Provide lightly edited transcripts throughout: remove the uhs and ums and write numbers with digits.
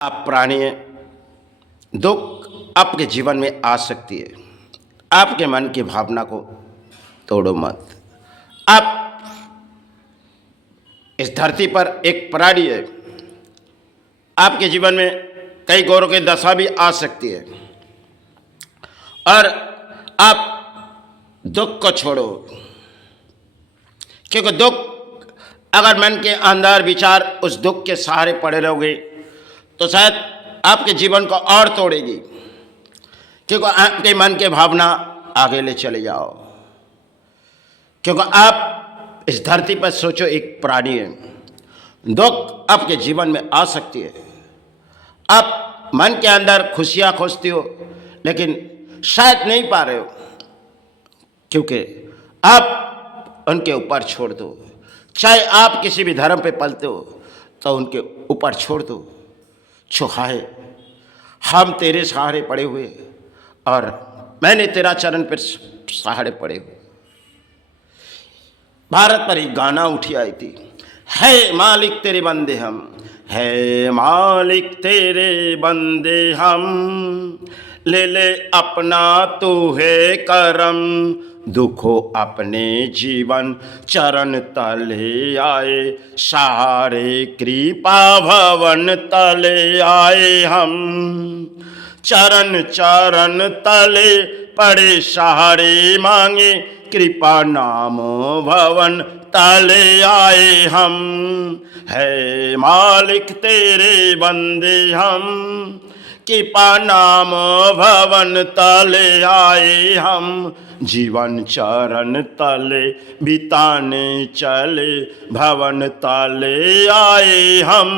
आप प्राणी हैं, दुख आपके जीवन में आ सकती है। आपके मन की भावना को तोड़ो मत। आप इस धरती पर एक प्राणी है। आपके जीवन में कई गौरव की दशा भी आ सकती है और आप दुख को छोड़ो, क्योंकि दुख अगर मन के अंदर विचार उस दुख के सहारे पड़े रहोगे तो शायद आपके जीवन को और तोड़ेगी, क्योंकि आपके मन के भावना आगे ले चले जाओ। क्योंकि आप इस धरती पर सोचो एक प्राणी है, दुख आपके जीवन में आ सकती है। आप मन के अंदर खुशियां खोजते हो लेकिन शायद नहीं पा रहे हो, क्योंकि आप उनके ऊपर छोड़ दो। चाहे आप किसी भी धर्म पे पलते हो तो उनके ऊपर छोड़ दो। छुहाए हम तेरे सहारे पड़े हुए और मैंने तेरा चरण पर सहारे पड़े हुए। भारत पर एक गाना उठी आई थी, है मालिक तेरे बंदे हम, है मालिक तेरे बंदे हम, ले ले अपना तू है करम, दुखो अपने जीवन चरण तले आए, सहारे कृपा भवन तले आए हम। चरण चरण तले पड़े सहारे मांगे, कृपा नाम भवन तले आए हम। है मालिक तेरे बंदे हम, कृपा नाम भवन तले आए हम। जीवन चरण तले बिताने चले, भवन तले आए हम।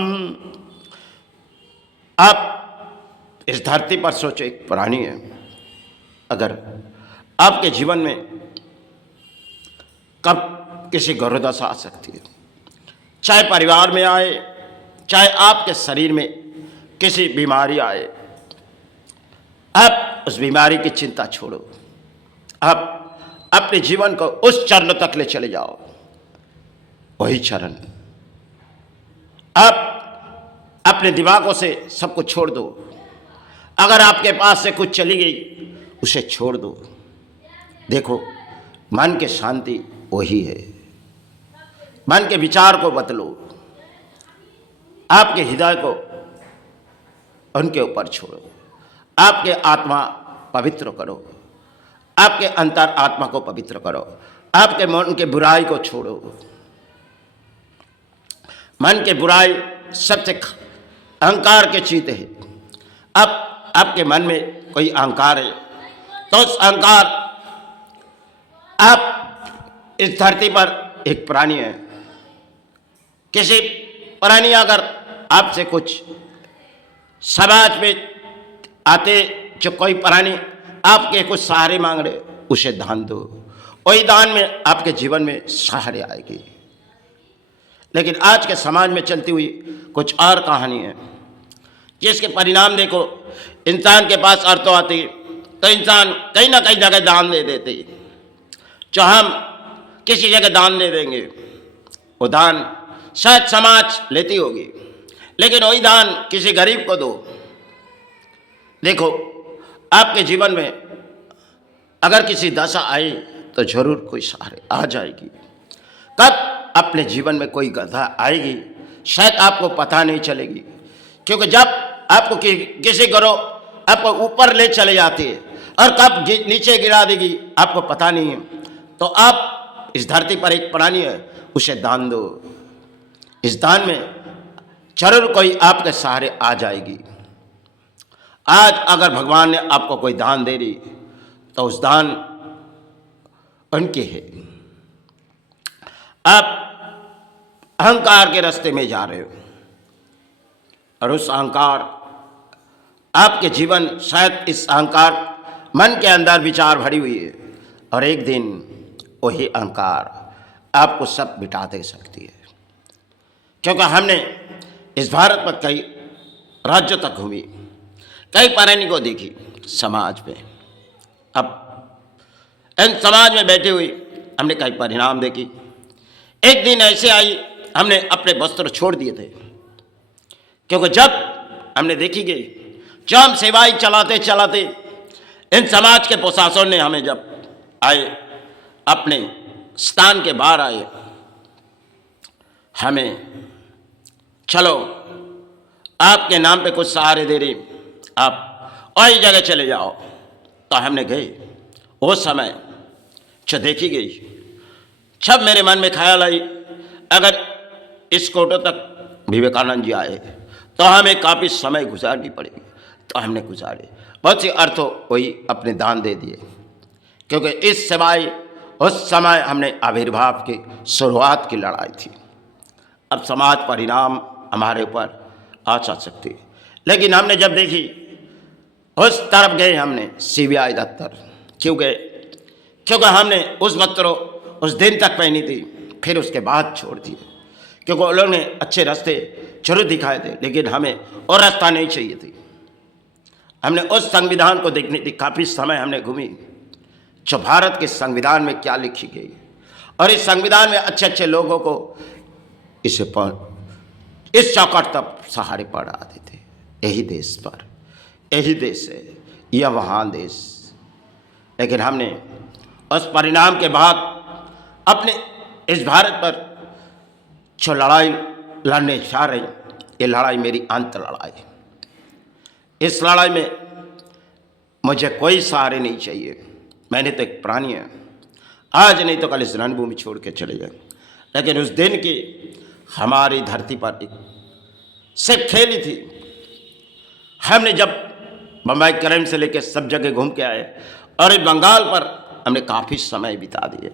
आप इस धरती पर सोचो एक प्राणी है। अगर आपके जीवन में कब किसी गौरवदशा आ सकती है, चाहे परिवार में आए, चाहे आपके शरीर में किसी बीमारी आए, आप उस बीमारी की चिंता छोड़ो। आप अपने जीवन को उस चरण तक ले चले जाओ, वही चरण। आप अपने दिमागों से सब कुछ छोड़ दो। अगर आपके पास से कुछ चली गई उसे छोड़ दो। देखो, मन की शांति वही है। मन के विचार को बदलो, आपके हृदय को उनके ऊपर छोड़ो, आपके आत्मा पवित्र करो, आपके अंतर आत्मा को पवित्र करो, आपके मन के बुराई को छोड़ो। मन के बुराई सबसे अहंकार के चीते है। अब आपके मन में कोई अहंकार है तो उस अहंकार, आप इस धरती पर एक प्राणी है। किसी प्राणी अगर आपसे कुछ समाज में आते, जो कोई प्राणी आपके कुछ सहारे मांग रहे, उसे दान दो। वही दान में आपके जीवन में सहारे आएगी। लेकिन आज के समाज में चलती हुई कुछ और कहानी है, जिसके परिणाम देखो, इंसान के पास अर्थ आती तो इंसान कहीं ना कहीं जगह दान दे देते। जो हम किसी जगह दान दे देंगे, वो दान शायद समाज लेती होगी, लेकिन वही दान किसी गरीब को दो। देखो, आपके जीवन में अगर किसी दशा आई तो जरूर कोई सहारे आ जाएगी। कब अपने जीवन में कोई गधा आएगी शायद आपको पता नहीं चलेगी, क्योंकि जब आपको किसी करो आपको ऊपर ले चले जाती है और कब नीचे गिरा देगी आपको पता नहीं है। तो आप इस धरती पर एक प्राणी है, उसे दान दो। इस दान में जरूर कोई आपके सहारे आ जाएगी। आज अगर भगवान ने आपको कोई दान दे रही तो उस दान उनके है। आप अहंकार के रास्ते में जा रहे हो और उस अहंकार, आपके जीवन शायद इस अहंकार मन के अंदर विचार भरी हुई है और एक दिन वही अहंकार आपको सब मिटा दे सकती है। क्योंकि हमने इस भारत पर कई राज्यों तक घूमी, कई प्राणी को देखी समाज में। अब इन समाज में बैठे हुए हमने कई परिणाम देखी। एक दिन ऐसे आई, हमने अपने वस्त्र छोड़ दिए थे, क्योंकि जब हमने देखी गई। जब हम सेवाएं चलाते चलाते इन समाज के प्रशासन ने हमें जब आए अपने स्थान के बाहर आए, हमें चलो आपके नाम पे कुछ सहारे दे रही, आप और ही जगह चले जाओ। तो हमने गए। उस समय जो देखी गई, जब मेरे मन में ख्याल आई अगर इस कोटो तक विवेकानंद जी आए तो हमें काफ़ी समय गुजारनी पड़ेगी। तो हमने गुजारे, बहुत सी अर्थों वही अपने दान दे दिए, क्योंकि इस सिवाय उस समय हमने आविर्भाव की शुरुआत की लड़ाई थी। अब समाज परिणाम हमारे ऊपर आ जा सकती है, लेकिन हमने जब देखी उस तरफ गए, हमने सीबीआई दफ्तर क्यों गए? क्योंकि हमने उस मतरो उस दिन तक पहनी थी, फिर उसके बाद छोड़ दिए, क्योंकि उन लोगों ने अच्छे रास्ते जरूर दिखाए थे, लेकिन हमें और रास्ता नहीं चाहिए थी। हमने उस संविधान को देखनी थी। काफ़ी समय हमने घूमी जो भारत के संविधान में क्या लिखी गई, और इस संविधान में अच्छे अच्छे लोगों को इस चौकट तक सहारे पड़ आते थे। यही देश पर, यही देश है, यह महान देश। लेकिन हमने उस परिणाम के बाद अपने इस भारत पर जो लड़ाई लड़ने जा रही, ये लड़ाई मेरी अंत लड़ाई। इस लड़ाई में मुझे कोई सहारे नहीं चाहिए। मैंने तो एक प्राणी है, आज नहीं तो कल इस रणभूमि छोड़ के चले जाए। लेकिन उस दिन की हमारी धरती पर एक सिर्फ खेली थी। हमने जब बम्बई क्राइम से लेकर सब जगह घूम के आए और इस बंगाल पर हमने काफ़ी समय बिता दिए।